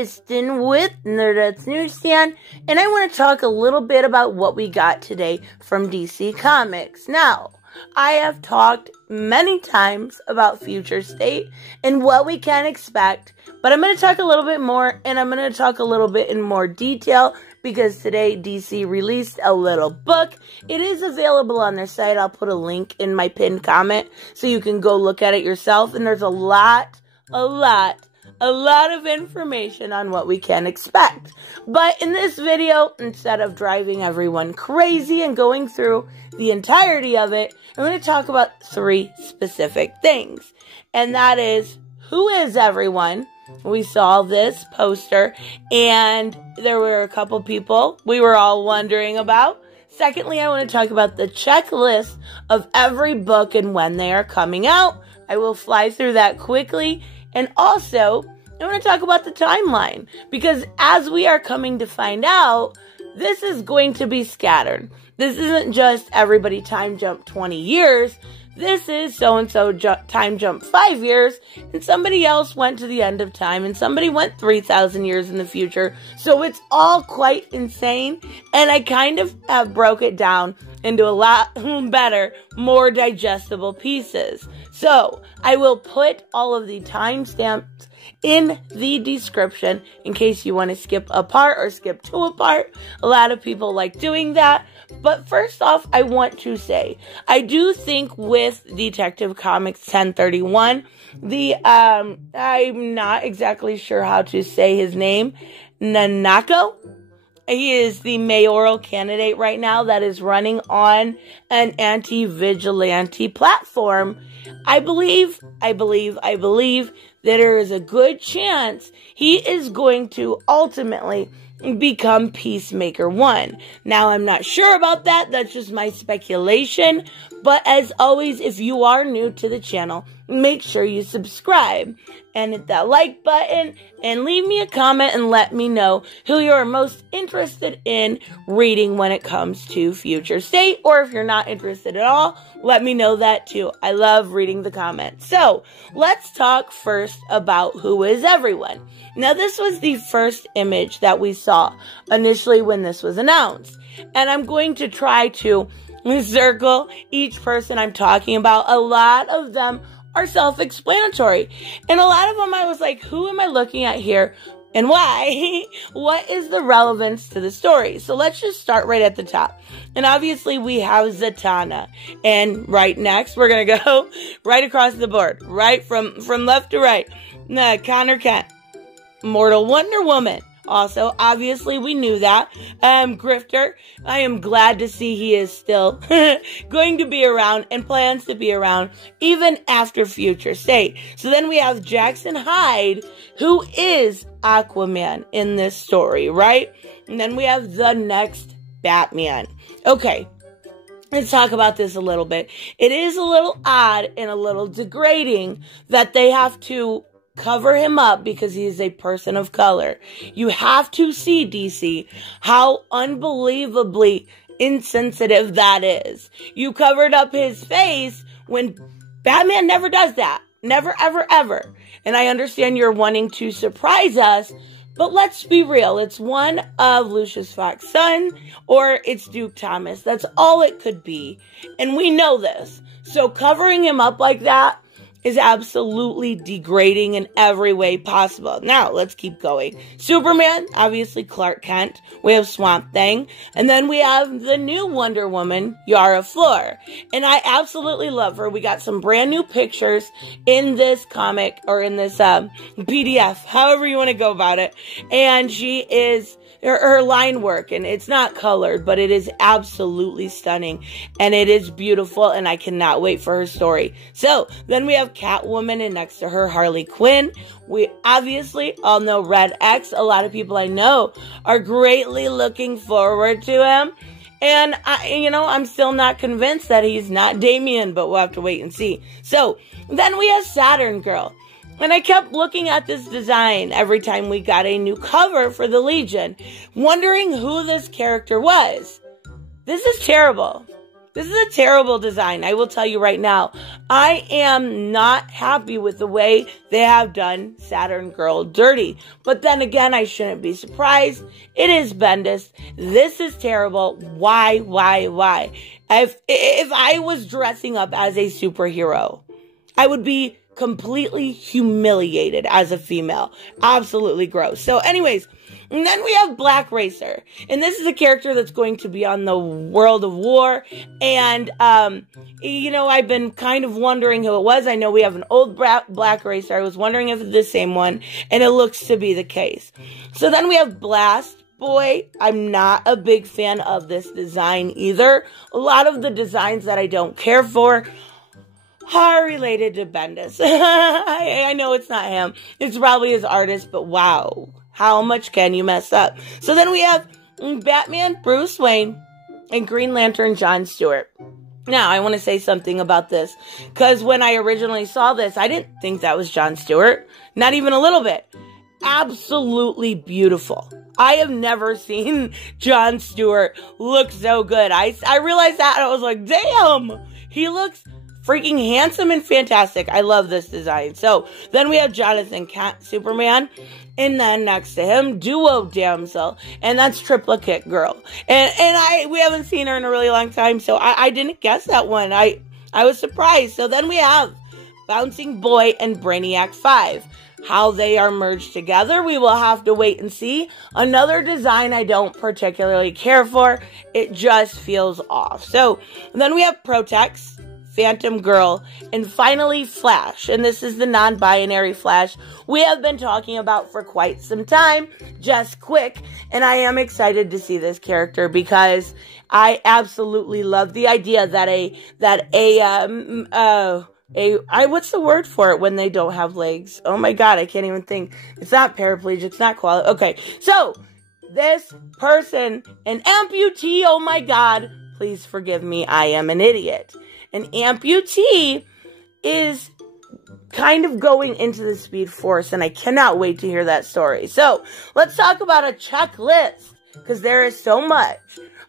Kristen with Nerdette's NewsStand, and I want to talk a little bit about what we got today from DC Comics. Now, I have talked many times about Future State and what we can expect, but I'm going to talk a little bit more, and I'm going to talk a little bit in more detail because today DC released a little book. It is available on their site. I'll put a link in my pinned comment so you can go look at it yourself, and there's a lot of information on what we can expect. But in this video, instead of driving everyone crazy and going through the entirety of it, I'm going to talk about 3 specific things. And that is, who is everyone? We saw this poster, and there were a couple people we were all wondering about. Secondly, I want to talk about the checklist of every book and when they are coming out. I will fly through that quickly. And also, I want to talk about the timeline, because as we are coming to find out, this is going to be scattered. This isn't just everybody time jump 20 years. This is so-and-so time jump 5 years, and somebody else went to the end of time, and somebody went 3,000 years in the future. So it's all quite insane, and I kind of have broke it down into a lot better, more digestible pieces. So I will put all of the timestamps in the description in case you want to skip a part or skip to a part. A lot of people like doing that. But first off, I want to say, I do think with Detective Comics 1031, I'm not exactly sure how to say his name, Nanako. He is the mayoral candidate right now that is running on an anti-vigilante platform. I believe that there is a good chance he is going to ultimately become Peacemaker 1. Now, I'm not sure about that. That's just my speculation. But as always, if you are new to the channel, make sure you subscribe and hit that like button and leave me a comment and let me know who you're most interested in reading when it comes to Future State. Or if you're not interested at all, let me know that too. I love reading the comments. So let's talk first about who is everyone. Now, this was the first image that we saw initially when this was announced. And I'm going to try to circle each person I'm talking about. A lot of them are self-explanatory. And a lot of them I was like, who am I looking at here and why? What is the relevance to the story? So let's just start right at the top. And obviously we have Zatanna. And right next, we're going to go right across the board, right from left to right. Connor Kent, Mortal Wonder Woman. Also, obviously, we knew that. Grifter, I am glad to see he is still going to be around and plans to be around even after Future State. So then we have Jackson Hyde, who is Aquaman in this story, right? And then we have the next Batman. Okay, let's talk about this a little bit. It is a little odd and a little degrading that they have to cover him up because he is a person of color. You have to see, DC, how unbelievably insensitive that is. You covered up his face when Batman never does that. Never, ever, ever. And I understand you're wanting to surprise us, but let's be real. It's one of Lucius Fox's son, or it's Duke Thomas. That's all it could be. And we know this. So covering him up like that is absolutely degrading in every way possible. Now, let's keep going. Superman, obviously Clark Kent. We have Swamp Thing. And then we have the new Wonder Woman, Yara Flor. And I absolutely love her. We got some brand new pictures in this comic, or in this PDF, however you want to go about it. And she is her line work, and it's not colored, but it is absolutely stunning, and it is beautiful, and I cannot wait for her story. So then we have Catwoman, and next to her, Harley Quinn. We obviously all know Red X. A lot of people I know are greatly looking forward to him. And I'm still not convinced that he's not Damian, but we'll have to wait and see. So then we have Saturn Girl. And I kept looking at this design every time we got a new cover for the Legion, wondering who this character was. This is terrible. This is a terrible design, I will tell you right now. I am not happy with the way they have done Saturn Girl dirty. But then again, I shouldn't be surprised. It is Bendis. This is terrible. Why? If I was dressing up as a superhero, I would be completely humiliated as a female. Absolutely gross. So anyways, and then we have Black Racer. And this is a character that's going to be on the World of War. And, I've been kind of wondering who it was. I know we have an old Black Racer. I was wondering if it's the same one. And it looks to be the case. So then we have Blast Boy. I'm not a big fan of this design either. A lot of the designs that I don't care for are related to Bendis. I know it's not him. It's probably his artist, but wow. How much can you mess up? So then we have Batman, Bruce Wayne, and Green Lantern, John Stewart. Now, I want to say something about this, because when I originally saw this, I didn't think that was John Stewart. Not even a little bit. Absolutely beautiful. I have never seen John Stewart look so good. I realized that, and I was like, damn, he looks freaking handsome and fantastic. I love this design. So then we have Jonathan Kent, Superman, and then next to him, Duo Damsel, and that's Triplicate Girl. And we haven't seen her in a really long time, so I didn't guess that one. I was surprised. So then we have Bouncing Boy and Brainiac 5. How they are merged together, we will have to wait and see. Another design I don't particularly care for. It just feels off. So then we have Protex, Phantom Girl, and finally Flash. And this is the non-binary Flash we have been talking about for quite some time. Just quick. And I am excited to see this character because I absolutely love the idea that what's the word for it when they don't have legs? Oh my god, I can't even think. It's not paraplegic, it's not quality. Okay, so this person, an amputee, oh my god, please forgive me, I am an idiot. An amputee is kind of going into the Speed Force, and I cannot wait to hear that story. So, let's talk about a checklist, because there is so much.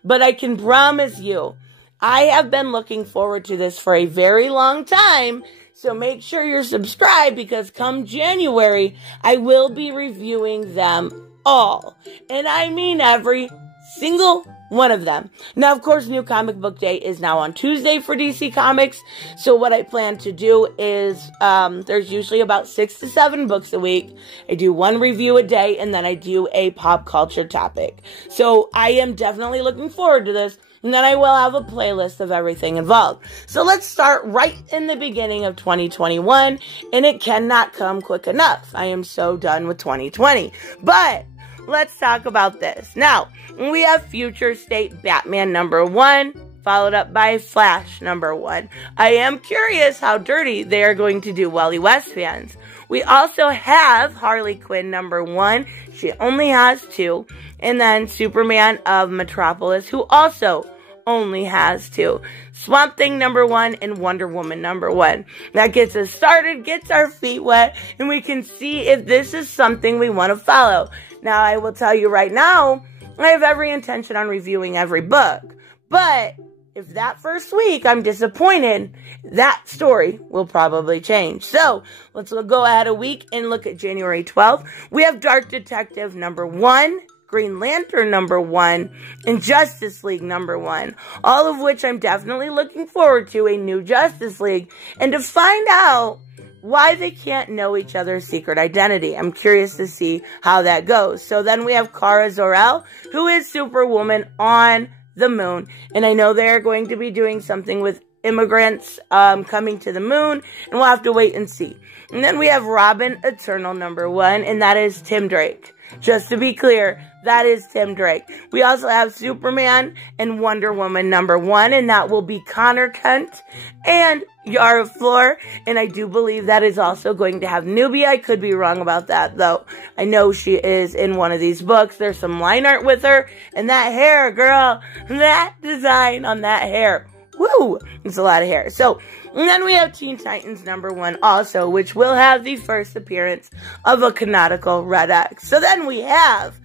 But I can promise you, I have been looking forward to this for a very long time, so make sure you're subscribed, because come January, I will be reviewing them all. And I mean every single one of them. Now, of course, New Comic Book Day is now on Tuesday for DC Comics. So what I plan to do is, there's usually about 6 to 7 books a week. I do one review a day, and then I do a pop culture topic. So I am definitely looking forward to this. And then I will have a playlist of everything involved. So let's start right in the beginning of 2021. And it cannot come quick enough. I am so done with 2020. But let's talk about this. Now, we have Future State Batman #1, followed up by Flash #1. I am curious how dirty they are going to do Wally West fans. We also have Harley Quinn #1. She only has 2. And then Superman of Metropolis, who also only has 2. Swamp Thing #1 and Wonder Woman #1. That gets us started, gets our feet wet, and we can see if this is something we want to follow. Now, I will tell you right now, I have every intention on reviewing every book. But if that first week I'm disappointed, that story will probably change. So, let's go ahead a week and look at January 12th. We have Dark Detective #1, Green Lantern #1, and Justice League #1. All of which I'm definitely looking forward to, a new Justice League. And to find out why they can't know each other's secret identity. I'm curious to see how that goes. So then we have Kara Zor-El, who is Superwoman on the moon. And I know they're going to be doing something with immigrants coming to the moon, and we'll have to wait and see. And then we have Robin Eternal #1, and that is Tim Drake. Just to be clear, that is Tim Drake. We also have Superman and Wonder Woman #1, and that will be Connor Kent and Yara Flor. And I do believe that is also going to have Nubia. I could be wrong about that, though. I know she is in one of these books. There's some line art with her. And that hair, girl, that design on that hair. Woo! It's a lot of hair. So, and then we have Teen Titans #1 also, which will have the first appearance of a canonical Red X. So then we have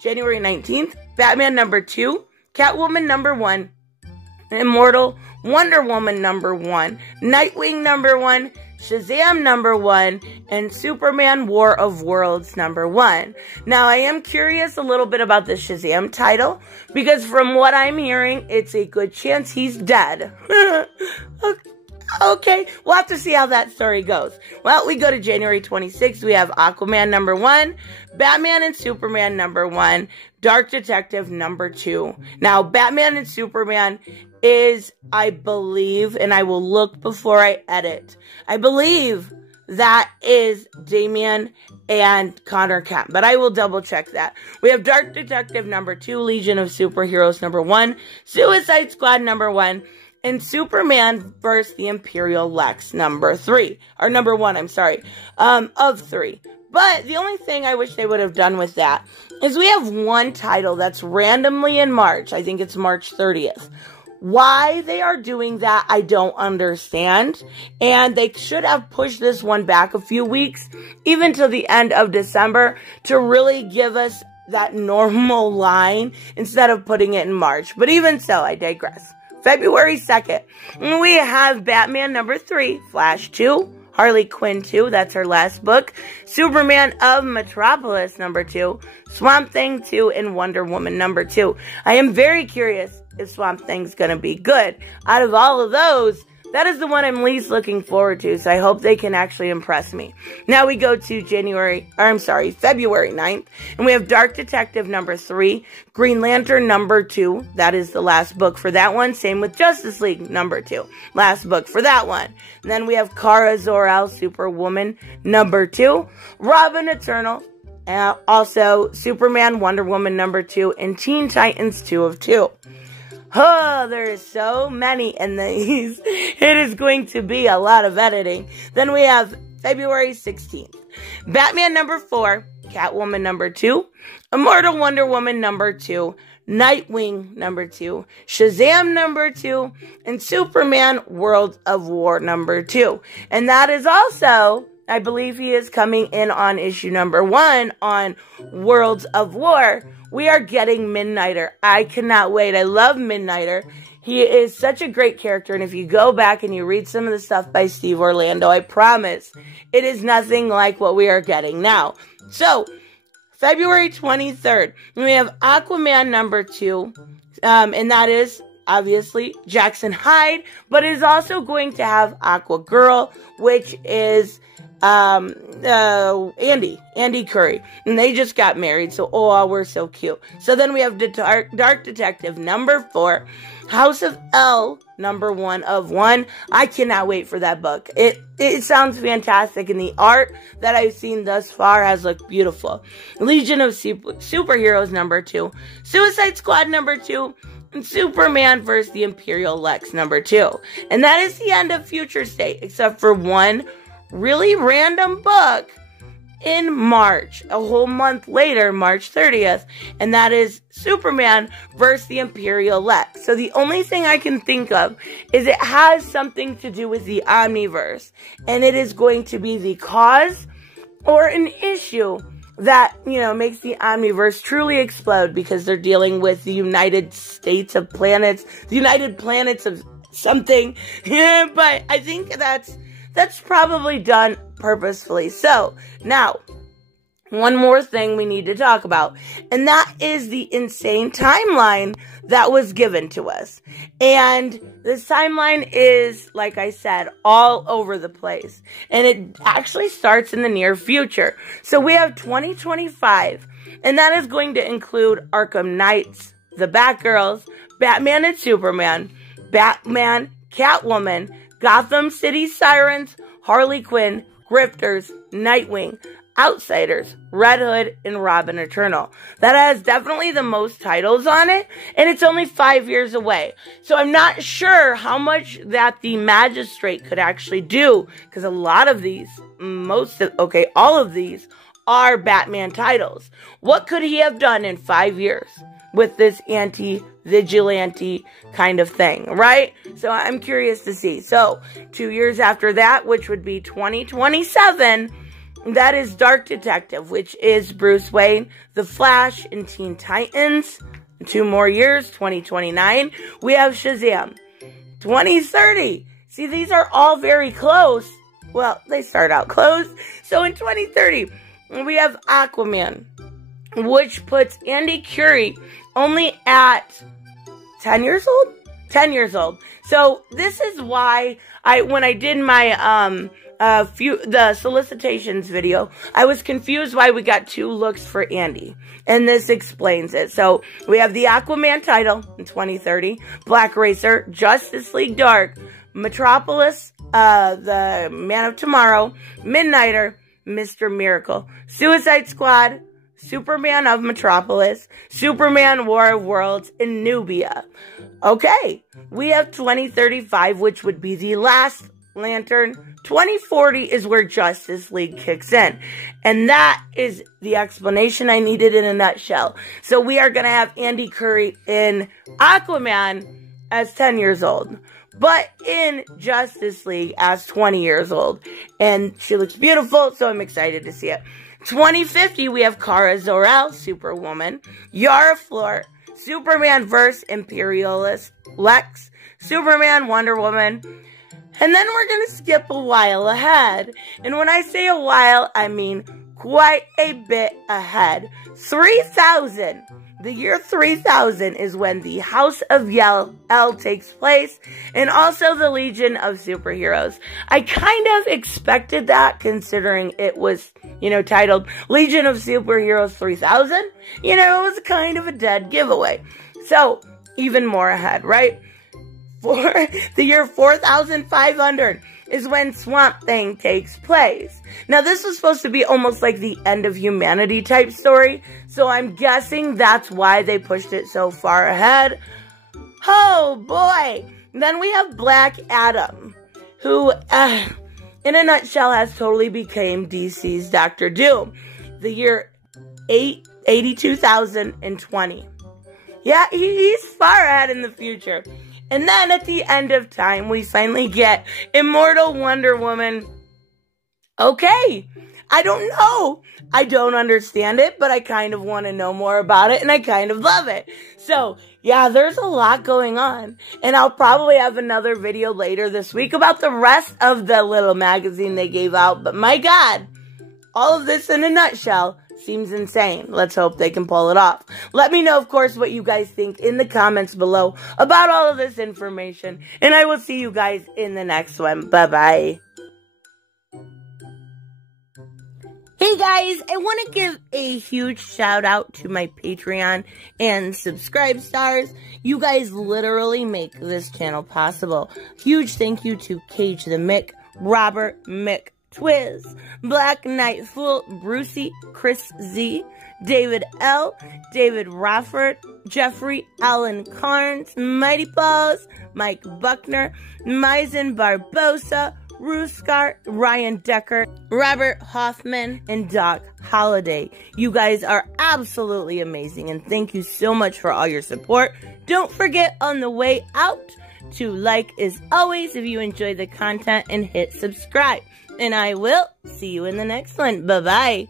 January 19th, Batman #2, Catwoman #1, Immortal Wonder Woman number 1, Nightwing number 1, Shazam number 1, and Superman War of Worlds number 1. Now, I am curious a little bit about the Shazam title, because from what I'm hearing, it's a good chance he's dead. Okay, we'll have to see how that story goes. Well, we go to January 26th. We have Aquaman number 1, Batman and Superman number 1, Dark Detective number 2. Now, Batman and Superman is, I believe, and I will look before I edit, I believe that is Damian and Connor Kemp, but I will double check that. We have Dark Detective number 2, Legion of Superheroes number 1, Suicide Squad number 1, and Superman vs. the Imperial Lex number 3, or number 1, I'm sorry, of 3. But the only thing I wish they would have done with that is we have one title that's randomly in March. I think it's March 30th. Why they are doing that, I don't understand. And they should have pushed this one back a few weeks, even till the end of December, to really give us that normal line instead of putting it in March. But even so, I digress. February 2nd, we have Batman number 3, Flash 2, Harley Quinn 2, that's her last book, Superman of Metropolis number 2, Swamp Thing 2, and Wonder Woman number 2. I am very curious if Swamp Thing's gonna be good. Out of all of those, that is the one I'm least looking forward to, so I hope they can actually impress me. Now we go to February 9th, and we have Dark Detective number 3, Green Lantern number 2, that is the last book for that one, same with Justice League number 2, last book for that one. And then we have Kara Zor-El, Superwoman number 2, Robin Eternal, also Superman, Wonder Woman number 2, and Teen Titans 2 of 2. Oh, there is so many in these. It is going to be a lot of editing. Then we have February 16th. Batman number 4, Catwoman number 2, Immortal Wonder Woman number 2, Nightwing number 2, Shazam number 2, and Superman World of War number 2. And that is also, I believe he is coming in on issue number 1 on Worlds of War. We are getting Midnighter. I cannot wait. I love Midnighter. He is such a great character, and if you go back and you read some of the stuff by Steve Orlando, I promise it is nothing like what we are getting now. So, February 23rd, we have Aquaman number 2, and that is obviously Jackson Hyde, but it is also going to have Aqua Girl, which is Andy Curry, and they just got married, so we're so cute. So then we have Dark Detective number 4, House of L number 1 of 1. I cannot wait for that book. It sounds fantastic, and the art that I've seen thus far has looked beautiful. Legion of Superheroes number 2, Suicide Squad number 2, and Superman vs. the Imperial Lex number 2. And that is the end of Future State, except for one really random book in March, a whole month later, March 30th, and that is Superman vs. the Imperial Lex. So the only thing I can think of is it has something to do with the Omniverse, and it is going to be the cause or an issue that, makes the Omniverse truly explode, because they're dealing with the United States of Planets, the United Planets of something. But I think that's probably done purposefully. So, now, one more thing we need to talk about, and that is the insane timeline that was given to us. And this timeline is, like I said, all over the place. And it actually starts in the near future. So we have 2025, and that is going to include Arkham Knights, the Batgirls, Batman and Superman, Batman, Catwoman, Gotham City Sirens, Harley Quinn, Grifters, Nightwing, Outsiders, Red Hood, and Robin Eternal. That has definitely the most titles on it, and it's only 5 years away. So I'm not sure how much that the Magistrate could actually do, because a lot of these, all of these are Batman titles. What could he have done in 5 years with this anti-vigilante kind of thing, right? So I'm curious to see. So 2 years after that, which would be 2027, that is Dark Detective, which is Bruce Wayne, The Flash, and Teen Titans. 2 more years, 2029, we have Shazam. 2030. See, these are all very close. Well, they start out close. So in 2030, we have Aquaman, which puts Andy Curry only at 10 years old? 10 years old. So this is why when I did my the solicitations video, I was confused why we got 2 looks for Andy. And this explains it. So we have the Aquaman title in 2030, Black Racer, Justice League Dark, Metropolis, the Man of Tomorrow, Midnighter, Mr. Miracle, Suicide Squad, Superman of Metropolis, Superman War of Worlds, and Nubia. Okay, we have 2035, which would be the last Lantern. 2040 is where Justice League kicks in. And that is the explanation I needed in a nutshell. So we are going to have Andy Curry in Aquaman as 10 years old, but in Justice League as 20 years old. And she looks beautiful, so I'm excited to see it. 2050, we have Kara Zor-El, Superwoman, Yara Flor, Superman vs. Imperialist, Lex, Superman, Wonder Woman, and then we're going to skip a while ahead. And when I say a while, I mean quite a bit ahead. 3000. The year 3000 is when the House of El takes place, and also the Legion of Superheroes. I kind of expected that, considering it was, titled Legion of Superheroes 3000. It was kind of a dead giveaway. So, even more ahead, right? For the year 4500 is when Swamp Thing takes place. Now, this was supposed to be almost like the end of humanity type story, so I'm guessing that's why they pushed it so far ahead. Oh, boy. Then we have Black Adam, who, in a nutshell, has totally become DC's Dr. Doom. The year 82,020. Yeah, he's far ahead in the future. And then at the end of time, we finally get Immortal Wonder Woman. Okay, I don't know. I don't understand it, but I kind of want to know more about it, and I kind of love it. So, yeah, there's a lot going on. And I'll probably have another video later this week about the rest of the little magazine they gave out. But my God, all of this in a nutshell seems insane. Let's hope they can pull it off. Let me know, of course, what you guys think in the comments below about all of this information. And I will see you guys in the next one. Bye-bye. Hey guys, I want to give a huge shout out to my Patreon and subscribe stars. You guys literally make this channel possible. Huge thank you to Cage the Mick, Robert Mick, Twiz, Black Knight Fool, Brucey, Chris Z, David L, David Rafford, Jeffrey Allen Carnes, Mighty Balls, Mike Buckner, Maizen Barbosa, Ruskar, Ryan Decker, Robert Hoffman, and Doc Holliday. You guys are absolutely amazing, and thank you so much for all your support. Don't forget on the way out to like as always if you enjoy the content and hit subscribe. And I will see you in the next one. Bye-bye.